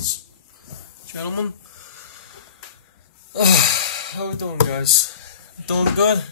ladies, gentlemen. How we doing, guys? Doing good?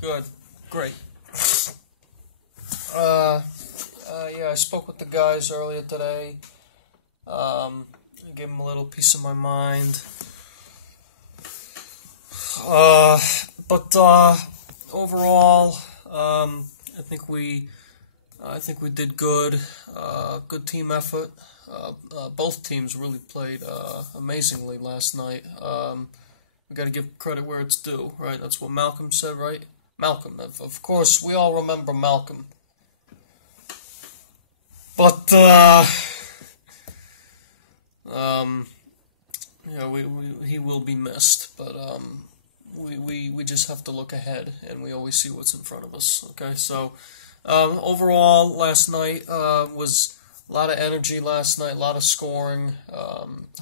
Good. Great. Yeah, I spoke with the guys earlier today. I gave them a little piece of my mind. But overall, I think we did good. Good team effort. Both teams really played amazingly last night. We got to give credit where it's due, right? That's what Malcolm said, right? Malcolm, of course, we all remember Malcolm. But yeah, he will be missed. But we just have to look ahead, and we always see what's in front of us. Okay, so overall, last night was a lot of energy. Last night, a lot of scoring,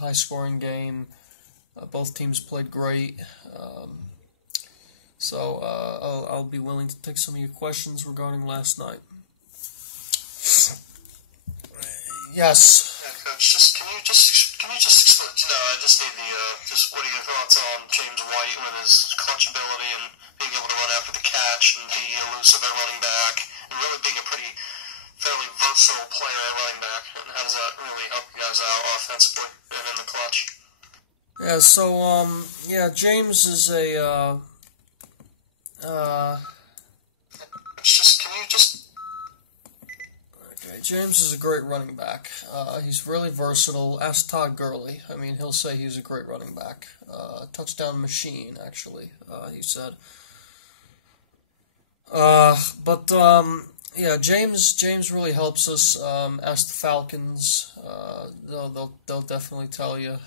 high scoring game. Both teams played great. So I'll be willing to take some of your questions regarding last night. Yes. Yeah, Coach. Can you just explain? I just need just what are your thoughts on James White with his clutch ability and being able to run after the catch and be elusive at running back and really being a fairly versatile player at running back, and how does that really help you guys out offensively and in the clutch? Yeah. So yeah, James is a Okay, James is a great running back. He's really versatile. Ask Todd Gurley. I mean, he'll say he's a great running back. Touchdown machine, actually, he said. But yeah, James really helps us. Ask the Falcons. They'll definitely tell you.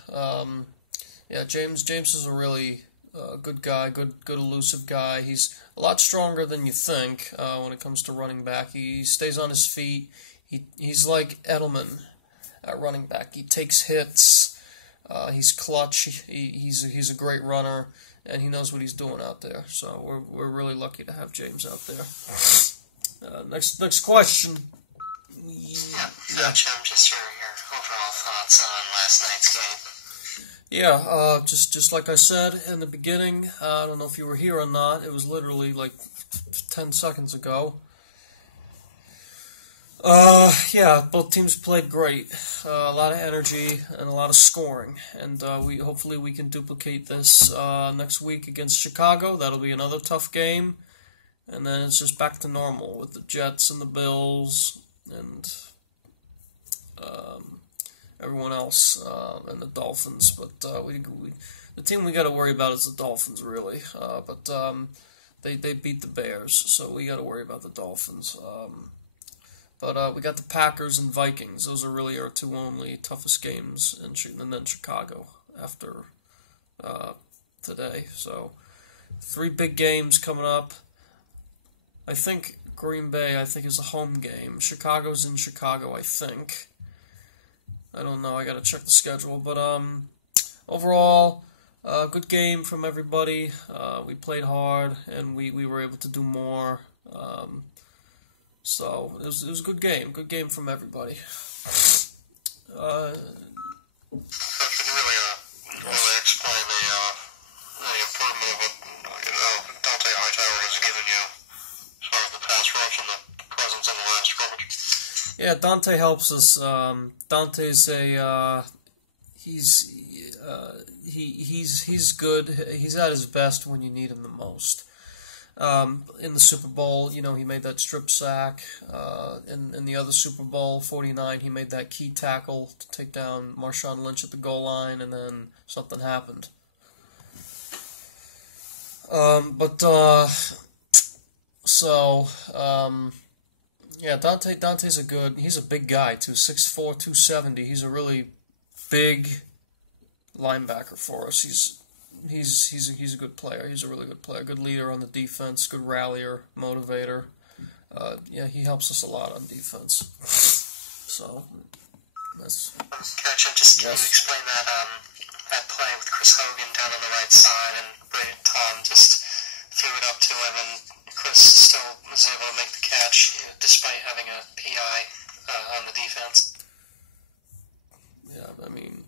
Yeah, James is a really good guy, good elusive guy. He's a lot stronger than you think when it comes to running back. He stays on his feet. He's like Edelman at running back. He takes hits. He's clutch. He's a great runner, and he knows what he's doing out there. So we're really lucky to have James out there. Next question. Yeah, just your overall thoughts on last night's game. Yeah, just like I said in the beginning, I don't know if you were here or not, it was literally like 10 seconds ago. Yeah, both teams played great. A lot of energy and a lot of scoring, and hopefully we can duplicate this next week against Chicago. That'll be another tough game, and then it's just back to normal with the Jets and the Bills and everyone else and the Dolphins, but the team we got to worry about is the Dolphins, really. But they beat the Bears, so we got to worry about the Dolphins. But we got the Packers and Vikings. Those are really our two only toughest games, and then Chicago after today. So 3 big games coming up. I think Green Bay, is a home game. Chicago's in Chicago, I think. I don't know. I gotta check the schedule, but overall, good game from everybody. We played hard, and we were able to do more. So it was a good game. Good game from everybody. Could you really explain the improvement of what Dante Hightower has given you as far as the pass rush and the presence in the last scrimmage? Yeah, Dante helps us. Dante's he's good. He's at his best when you need him the most. In the Super Bowl, he made that strip sack. In the other Super Bowl, 49, he made that key tackle to take down Marshawn Lynch at the goal line, and then something happened. Yeah, Dante's he's a big guy too, 6'4", 270. He's a really big linebacker for us. He's a good player. He's a really good player, good leader on the defense, good rallier, motivator. Yeah, he helps us a lot on defense. So that's. Coach, can you explain that play with Chris Hogan down on the right side and Tom just threw it up to him, and Chris still was able to make the catch despite having a PI on the defense? Yeah, I mean,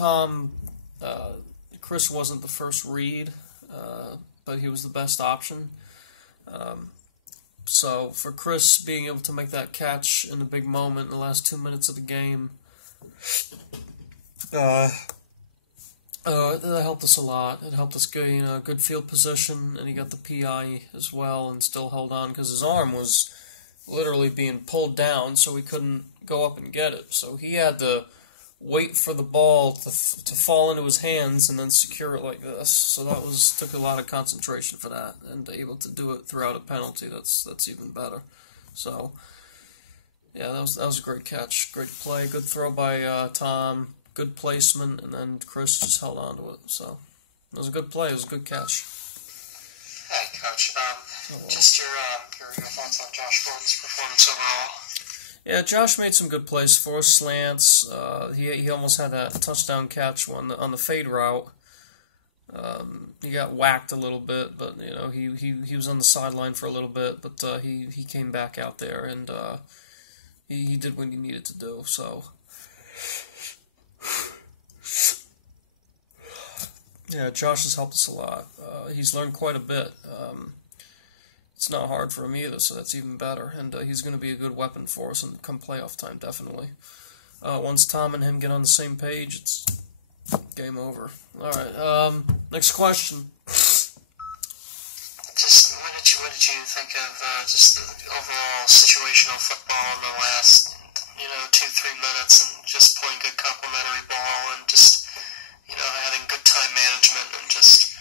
Tom, Chris wasn't the first read, but he was the best option. So for Chris being able to make that catch in the big moment in the last 2 minutes of the game, that helped us a lot. It helped us gain a good field position, and he got the PI as well and still held on because his arm was literally being pulled down, so he couldn't go up and get it. So he had to wait for the ball to fall into his hands and then secure it like this. So that took a lot of concentration for that, and able to do it throughout a penalty. That's even better. So yeah, that was a great catch, great play, good throw by Tom, good placement, and then Chris just held on to it. So it was a good play. It was a good catch. Hey, Coach. Just your thoughts on Josh Gordon's performance overall. Yeah, Josh made some good plays for us, slants. He almost had that touchdown catch on the fade route. He got whacked a little bit, but he was on the sideline for a little bit, but he came back out there and he did what he needed to do. So yeah, Josh has helped us a lot. He's learned quite a bit. It's not hard for him either, so that's even better. And he's going to be a good weapon for us come playoff time, definitely. Once Tom and him get on the same page, it's game over. All right, next question. Just what did you think of just the overall situational football in the last 2-3 minutes, and just playing good complementary ball and just having good time management and just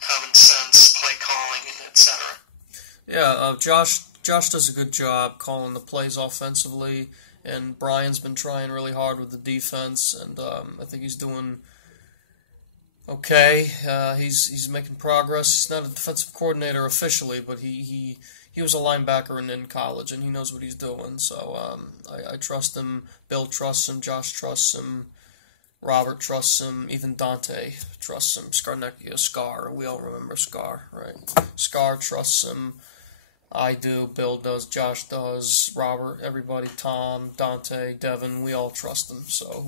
common sense, play calling, etc. Yeah, Josh does a good job calling the plays offensively, and Brian's been trying really hard with the defense, and I think he's doing okay. He's making progress. He's not a defensive coordinator officially, but he was a linebacker in college, and he knows what he's doing. So I trust him. Bill trusts him. Josh trusts him. Robert trusts him, even Dante trusts him, Scar, we all remember Scar, right? Scar trusts him, I do, Bill does, Josh does, Robert, everybody, Tom, Dante, Devin, we all trust him, so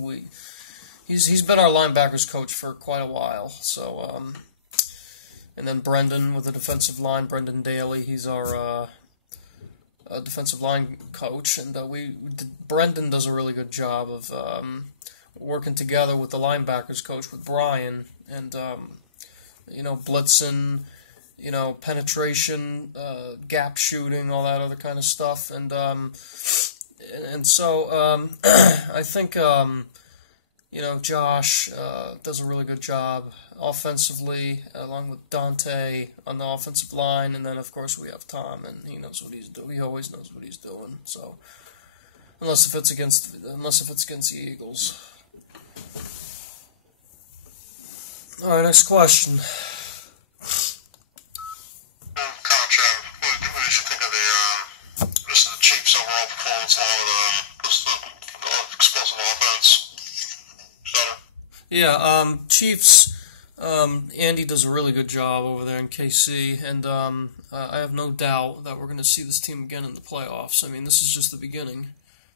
he's been our linebackers coach for quite a while, so, and then Brendan with the defensive line, Brendan Daly, he's our defensive line coach, and Brendan does a really good job of working together with the linebackers coach, with Brian, and blitzing, penetration, gap shooting, all that other kind of stuff, and so I think Josh does a really good job offensively, along with Dante on the offensive line, and then of course we have Tom, and he knows what he's doing. He always knows what he's doing. So unless if it's against the Eagles. All right, next question. Coach, what did you think of the Chiefs' overall performance along with the explosive offense? Yeah, Chiefs. Andy does a really good job over there in KC, and I have no doubt that we're going to see this team again in the playoffs. I mean, this is just the beginning,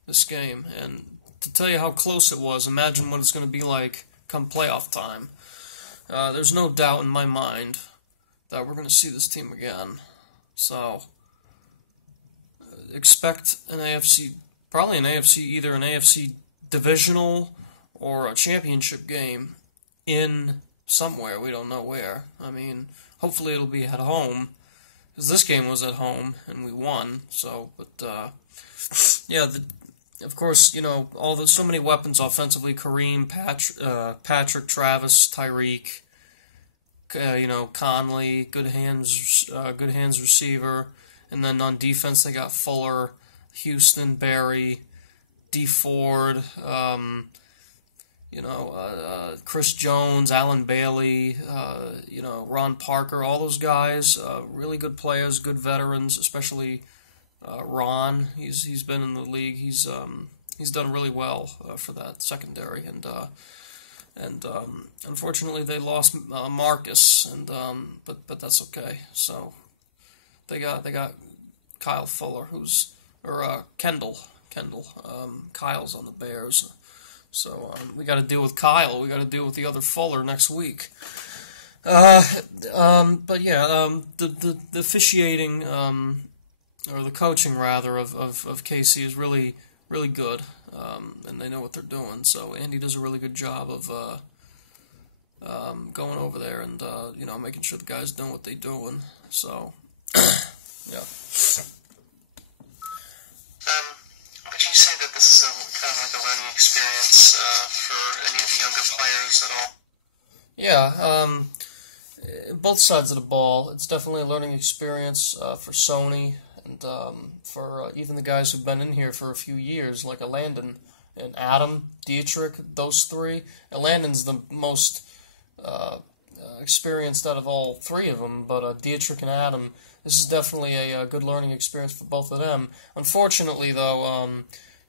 this game, and to tell you how close it was, imagine what it's going to be like come playoff time. There's no doubt in my mind that we're going to see this team again. So, expect an AFC, either an AFC divisional or a championship game in somewhere. We don't know where. I mean, hopefully it'll be at home, because this game was at home and we won. So, but yeah, of course, so many weapons offensively: Kareem, Patrick, Travis, Tyreek, Conley, good hands receiver, and then on defense they got Fuller, Houston, Barry, D Ford, Chris Jones, Alan Bailey, Ron Parker, all those guys, really good players, good veterans, especially Ron. He's been in the league. He's done really well for that secondary, and unfortunately they lost Marcus, and but that's okay. So they got Kyle Fuller, Kendall. Kyle's on the Bears. So we got to deal with Kyle. We got to deal with the other Fuller next week. But yeah, the officiating, or the coaching rather, of KC is really good, and they know what they're doing. So Andy does a really good job of going over there and making sure the guys know what they're doing. So yeah. Would you say that this is kind of like a learning experience for any of the younger players at all? Yeah, both sides of the ball. It's definitely a learning experience for Sony and for even the guys who've been in here for a few years, like Landon and Adam, Dietrich, those three. Landon's the most experienced out of all three of them, but Dietrich and Adam, this is definitely a good learning experience for both of them. Unfortunately, though,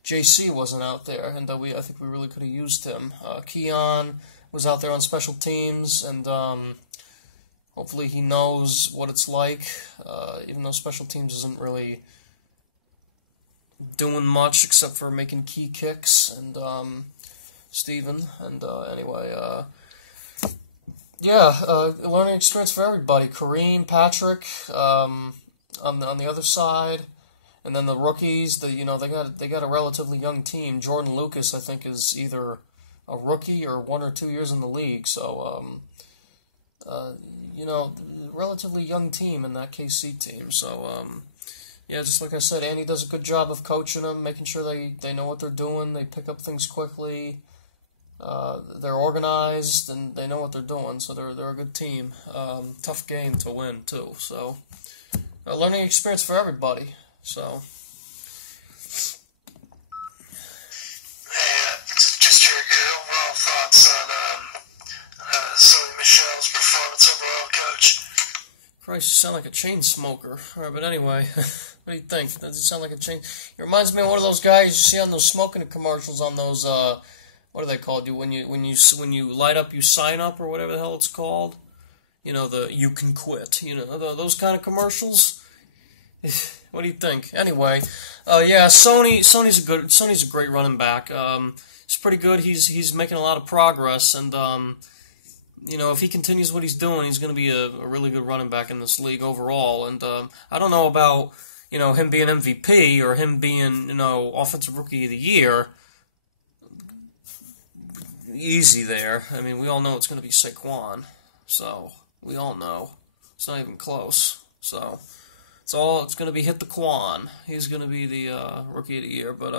JC wasn't out there, and I think we really could have used him. Keon was out there on special teams, and hopefully he knows what it's like, even though special teams isn't really doing much except for making key kicks, and Steven, and anyway, learning experience for everybody. Kareem, Patrick, on the other side, and then the rookies. They got a relatively young team. Jordan Lucas, I think, is either a rookie or 1 or 2 years in the league. So relatively young team in that KC team. So just like I said, Andy does a good job of coaching them, making sure they know what they're doing. They pick up things quickly. They're organized and they know what they're doing, so they're a good team. Tough game to win too. So a learning experience for everybody. So Just your overall thoughts on Sonny Michel's performance overall, Coach. Christ, you sound like a chain smoker. All right, but anyway, what do you think? Does he sound like a chain? He reminds me of one of those guys you see on those smoking commercials on those. What are they called? When you light up, you sign up, or whatever the hell it's called. You can quit. Those kind of commercials. What do you think? Anyway, Sony's a great running back. He's pretty good. He's making a lot of progress, and if he continues what he's doing, he's going to be a really good running back in this league overall. And I don't know about him being MVP or him being Offensive Rookie of the Year. Easy there. I mean, we all know it's going to be Saquon. So we all know it's not even close. So it's going to be hit the Quan. He's going to be the Rookie of the Year. But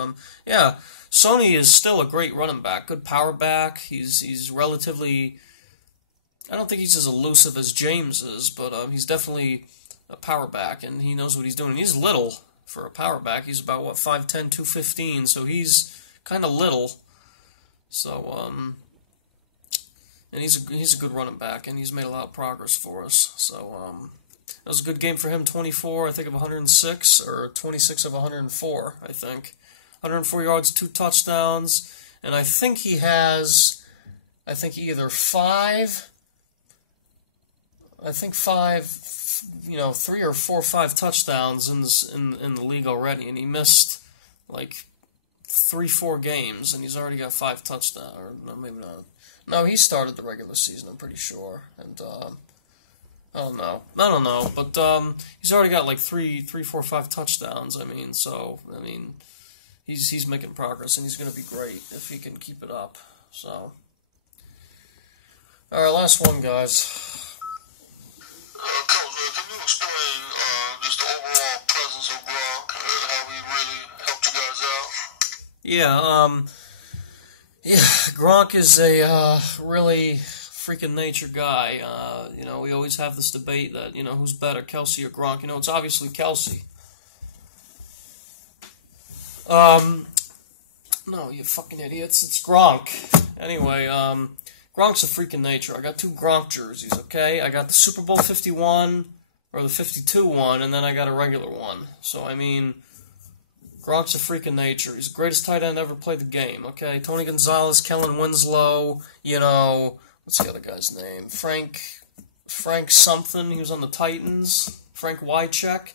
Sony is still a great running back, good power back. He's relatively. I don't think he's as elusive as James is, but he's definitely a power back, and he knows what he's doing. He's little for a power back. He's about 5'10", 215, so he's kind of little. So and he's a good running back, and he's made a lot of progress for us. So that was a good game for him. 24, I think, of 106, or 26 of 104, I think. 104 yards, 2 touchdowns, and I think he has, either 3 or 4 or 5 touchdowns in the league already, and he missed 3-4 games, and he's already got 5 touchdowns. Or no, maybe not. No, he started the regular season, I'm pretty sure. And I don't know, but he's already got 3, 4, 5 touchdowns. He's making progress, and he's going to be great if he can keep it up. So, all right, last one, guys. Coach, can you explain just the overall presence of Gronk and how he really helped you guys out? Gronk is a really freaking nature guy. We always have this debate that, who's better, Kelsey or Gronk. It's obviously Kelsey. No, you fucking idiots, it's Gronk. Anyway, Gronk's a freaking nature. I got 2 Gronk jerseys, okay? I got the Super Bowl 51, or the 52 one, and then I got a regular one. So, Gronk's a freaking nature. He's the greatest tight end ever played the game, okay? Tony Gonzalez, Kellen Winslow, what's the other guy's name? Frank something, he was on the Titans. Frank Wycheck,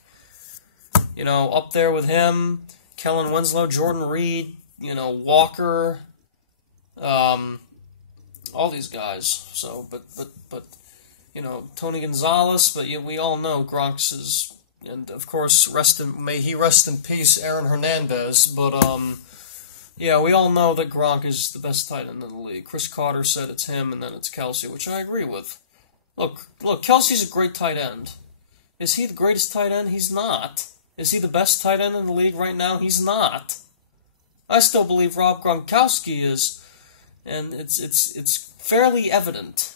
up there with him. Kellen Winslow, Jordan Reed, Walker, All these guys. So, but Tony Gonzalez. But we all know Gronk's is, and of course, may he rest in peace, Aaron Hernandez. But yeah, we all know that Gronk is the best tight end in the league. Chris Carter said it's him, and then it's Kelsey, which I agree with. Look, Kelsey's a great tight end. Is he the greatest tight end? He's not. Is he the best tight end in the league right now? He's not. I still believe Rob Gronkowski is, and it's fairly evident.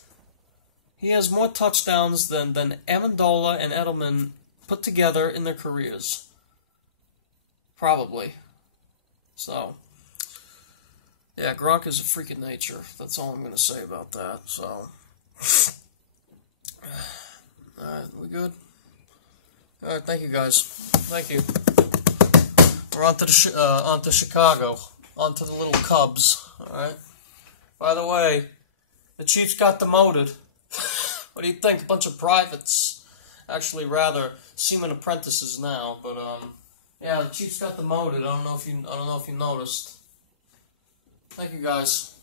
He has more touchdowns than Amendola and Edelman put together in their careers. Probably. So, yeah, Gronk is a freak of nature. That's all I'm going to say about that. So, alright, we good? Alright, thank you guys. Thank you. We're on to Chicago. On to the little Cubs. Alright. By the way, the Chiefs got demoted. What do you think? A bunch of privates. Actually, rather, seaman apprentices now. But yeah, the Chiefs got demoted. I don't know if you noticed. Thank you guys.